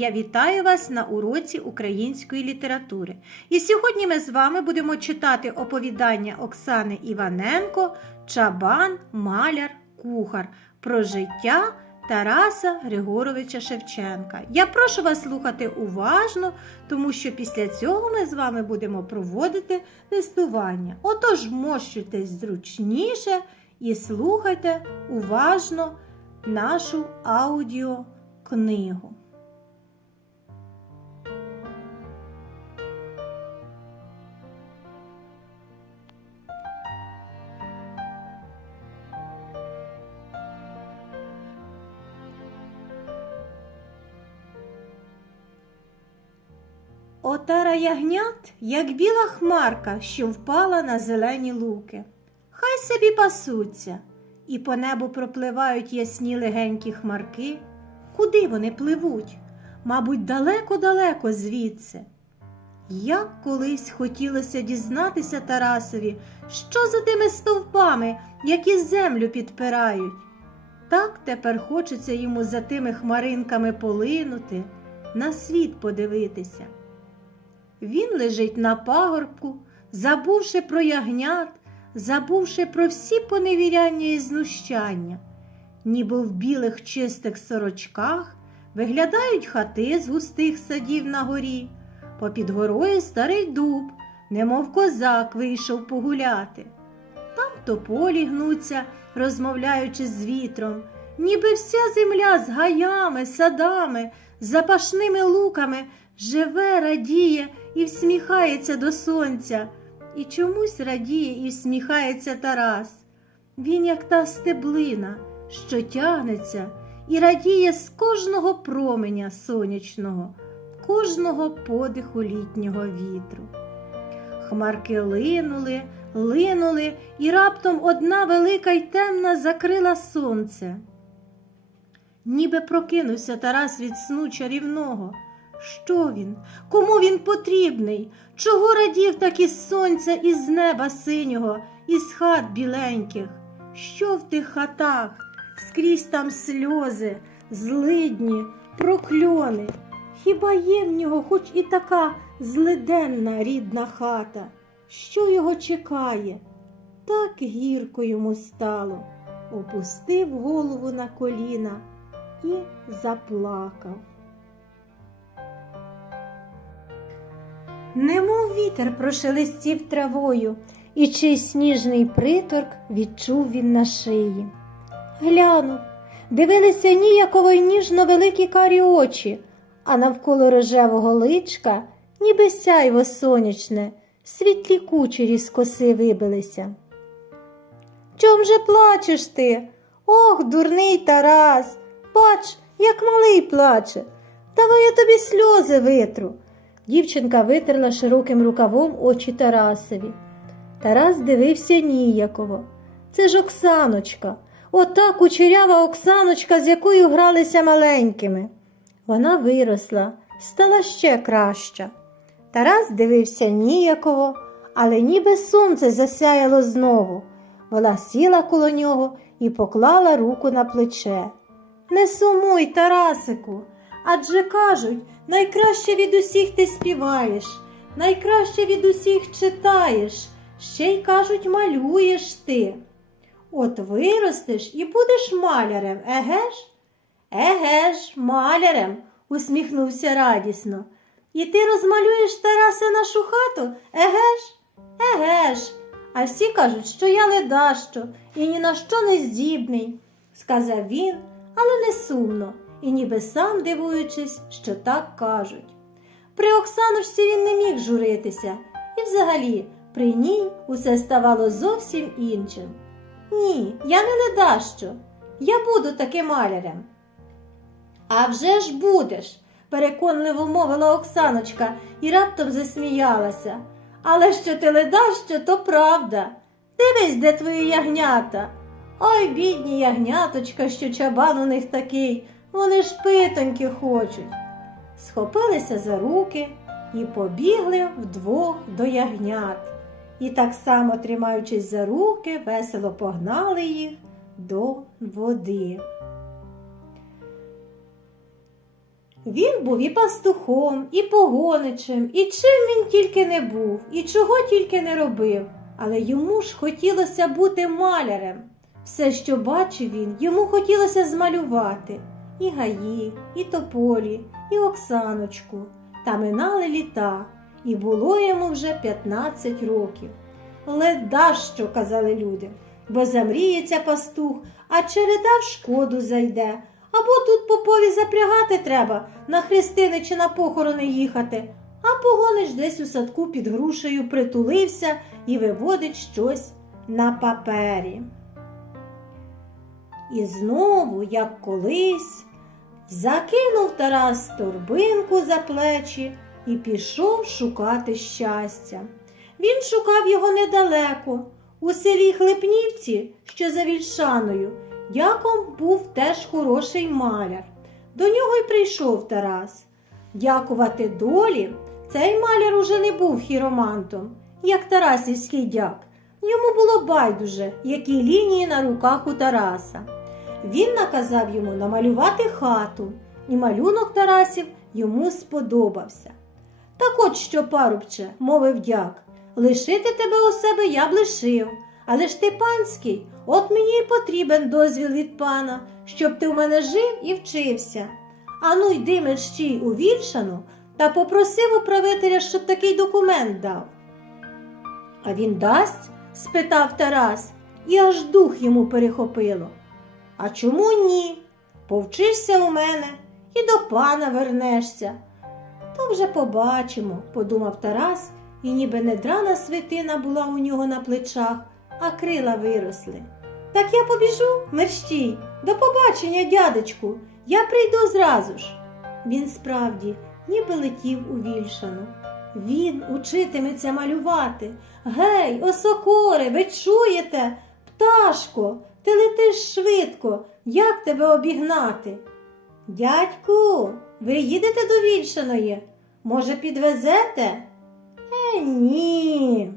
Я вітаю вас на уроці української літератури. І сьогодні ми з вами будемо читати оповідання Оксани Іваненко Чабан, маляр, кухар про життя Тараса Григоровича Шевченка. Я прошу вас слухати уважно, тому що після цього ми з вами будемо проводити тестування. Отож, мощуйтесь зручніше і слухайте уважно нашу аудіокнигу. Отара ягнят, як біла хмарка, що впала на зелені луки. Хай собі пасуться, і по небу пропливають ясні легенькі хмарки. Куди вони пливуть? Мабуть, далеко-далеко звідси. Як колись хотілося дізнатися Тарасові, що за тими стовпами, які землю підпирають. Так тепер хочеться йому за тими хмаринками полинути, на світ подивитися. Він лежить на пагорбку, забувши про ягнят, забувши про всі поневіряння і знущання. Ніби в білих чистих сорочках виглядають хати з густих садів на горі, попід горою старий дуб, немов козак вийшов погуляти. Там тополі гнуться, розмовляючи з вітром, ніби вся земля з гаями, садами, запашними луками живе, радіє і всміхається до сонця. І чомусь радіє і всміхається Тарас. Він, як та стеблина, що тягнеться і радіє з кожного променя сонячного, кожного подиху літнього вітру. Хмарки линули, линули, і раптом одна велика й темна закрила сонце. Ніби прокинувся Тарас від сну чарівного. Що він? Кому він потрібний? Чого радів так із сонця, із неба синього, із хат біленьких? Що в тих хатах? Скрізь там сльози, злидні, прокльони. Хіба є в нього хоч і така злиденна рідна хата? Що його чекає? Так гірко йому стало. Опустив голову на коліна і заплакав. Немов вітер прошелестів травою, і чийсь сніжний приторк відчув він на шиї. Глянув, дивилися ніяково й ніжно великі карі очі, а навколо рожевого личка, ніби сяйво сонячне, світлі кучері з коси вибилися. Чом же плачеш ти? Ох, дурний Тарас, бач, як малий плаче. Давай я тобі сльози витру. Дівчинка витерла широким рукавом очі Тарасові. Тарас дивився ніяково. Це ж Оксаночка, ота кучерява Оксаночка, з якою гралися маленькими. Вона виросла, стала ще краща. Тарас дивився ніяково, але ніби сонце засяяло знову. Вона сіла коло нього і поклала руку на плече. Не сумуй, Тарасику, адже кажуть, найкраще від усіх ти співаєш, найкраще від усіх читаєш, ще й кажуть, малюєш ти. От виростеш і будеш малярем, еге ж? Еге ж, малярем, усміхнувся радісно. І ти розмалюєш Тарасе нашу хату? Еге ж? Еге ж. А всі кажуть, що я ледащо і ні на що не здібний, сказав він, але не сумно, і ніби сам дивуючись, що так кажуть. При Оксаночці він не міг журитися, і взагалі при ній усе ставало зовсім іншим. Ні, я не ледащо, я буду таки малярем. А вже ж будеш, переконливо мовила Оксаночка і раптом засміялася. Але що ти ледащо, то правда. Дивись, де твої ягнята. Ой, бідні ягняточка, що чабан у них такий, вони ж питоньки хочуть. Схопилися за руки і побігли вдвох до ягнят. І так само, тримаючись за руки, весело погнали їх до води. Він був і пастухом, і погоничем, і чим він тільки не був, і чого тільки не робив. Але йому ж хотілося бути малярем. Все, що бачив він, йому хотілося змалювати і гаї, і тополі, і Оксаночку. Та минали літа, і було йому вже 15 років. Леда що, казали люди, бо замріється пастух, а череда в шкоду зайде. Або тут попові запрягати треба, на хрестини чи на похорони їхати, а погониш десь у садку під грушею притулився і виводить щось на папері. І знову, як колись, закинув Тарас торбинку за плечі і пішов шукати щастя. Він шукав його недалеко, у селі Хлипнівці, що за Вільшаною. Дяком був теж хороший маляр. До нього й прийшов Тарас. Дякувати долі, цей маляр уже не був хіромантом, як Тарасівський дяк. Йому було байдуже, які лінії на руках у Тараса. Він наказав йому намалювати хату, і малюнок Тарасів йому сподобався. Так от що, парубче, мовив дяк, лишити тебе у себе я б лишив, але ж ти панський, от мені й потрібен дозвіл від пана, щоб ти в мене жив і вчився. Ану йди мерщій у Вільшану та попросив управителя, щоб такий документ дав. А він дасть? спитав Тарас, і аж дух йому перехопило. А чому ні? Повчишся у мене і до пана вернешся. То вже побачимо, подумав Тарас, і ніби не драна свитина була у нього на плечах, а крила виросли. Так я побіжу, мерщій, до побачення, дядечку, я прийду зразу ж. Він справді ніби летів у вільшану. Він учитиметься малювати. Гей, осокоре, ви чуєте? Пташко, ти летиш швидко, як тебе обігнати? Дядьку, ви їдете до Вільшаної? Може, підвезете? Е, ні.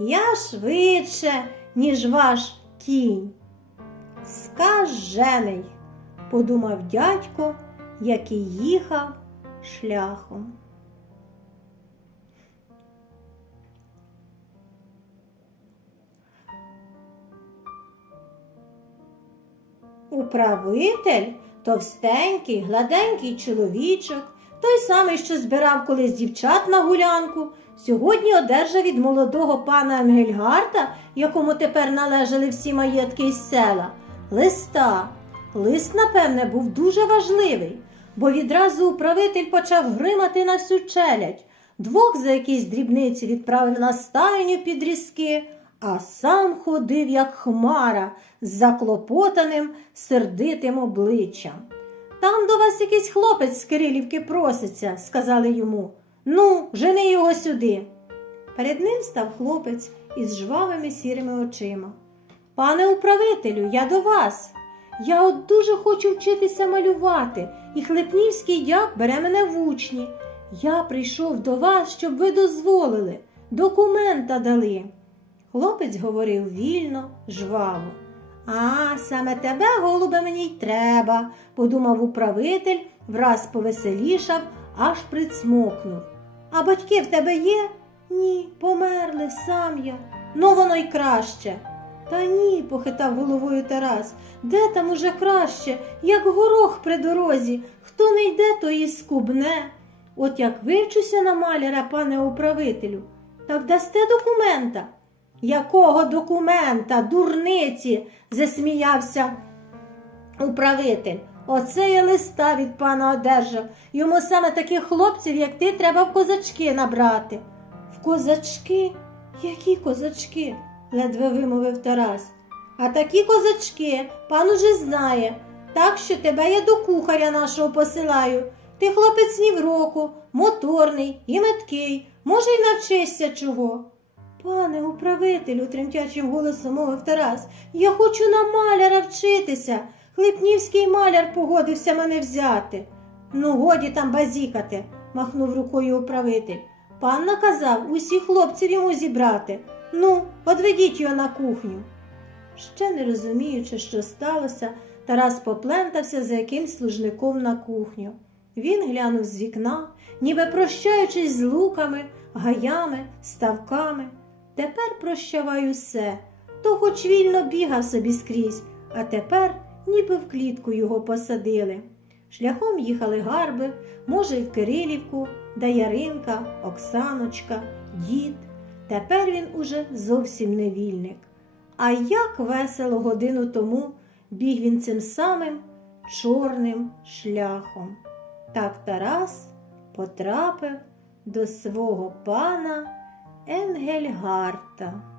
Я швидше, ніж ваш кінь. Скажений, подумав дядько, який їхав шляхом. Управитель товстенький, гладенький чоловічок, той самий, що збирав колись дівчат на гулянку, сьогодні одержав від молодого пана Енгельгарта, якому тепер належали всі маєтки із села, листа. Лист, напевне, був дуже важливий, бо відразу управитель почав гримати на всю челядь. Двох за якісь дрібниці відправив на стайню під різки, а сам ходив, як хмара, з заклопотаним, сердитим обличчям. Там до вас якийсь хлопець з Кирилівки проситься, сказали йому. Ну, жени його сюди. Перед ним став хлопець із жвавими сірими очима. Пане управителю, я до вас. Я от дуже хочу вчитися малювати, і Хлепнівський дяк бере мене в учні. Я прийшов до вас, щоб ви дозволили, документа дали. Хлопець говорив вільно, жваво. А, саме тебе, голубе, мені й треба, подумав управитель, враз повеселішав, аж прицмокнув. А батьки в тебе є? Ні, померли, сам я. Ну воно й краще. Та ні, похитав головою Тарас. Де там уже краще, як горох при дорозі. Хто не йде, то і скубне. От як вивчуся на маляра, пане управителю, так дасте документа. Якого документа, дурниці? засміявся управитель. Оце я листа від пана одержав. Йому саме таких хлопців, як ти, треба в козачки набрати. В козачки? Які козачки? ледве вимовив Тарас. А такі козачки пан уже знає, так що тебе я до кухаря нашого посилаю. Ти хлопець ні в року, моторний і меткий, може, й навчишся чого. Пане управителю, тремтячим голосом мовив Тарас, я хочу на маляра вчитися. Хлипнівський маляр погодився мене взяти. Ну, годі там базікати, махнув рукою управитель. Пан наказав усіх хлопців йому зібрати. Ну, одведіть його на кухню. Ще не розуміючи, що сталося, Тарас поплентався за якимсь служником на кухню. Він глянув з вікна, ніби прощаючись з луками, гаями, ставками. Тепер прощавай усе, то хоч вільно бігав собі скрізь, а тепер ніби в клітку його посадили. Шляхом їхали гарби, може, й в Кирилівку, да Яринка, Оксаночка, дід. Тепер він уже зовсім не вільник. А як весело годину тому біг він цим самим чорним шляхом. Так Тарас потрапив до свого пана Енгельгарта.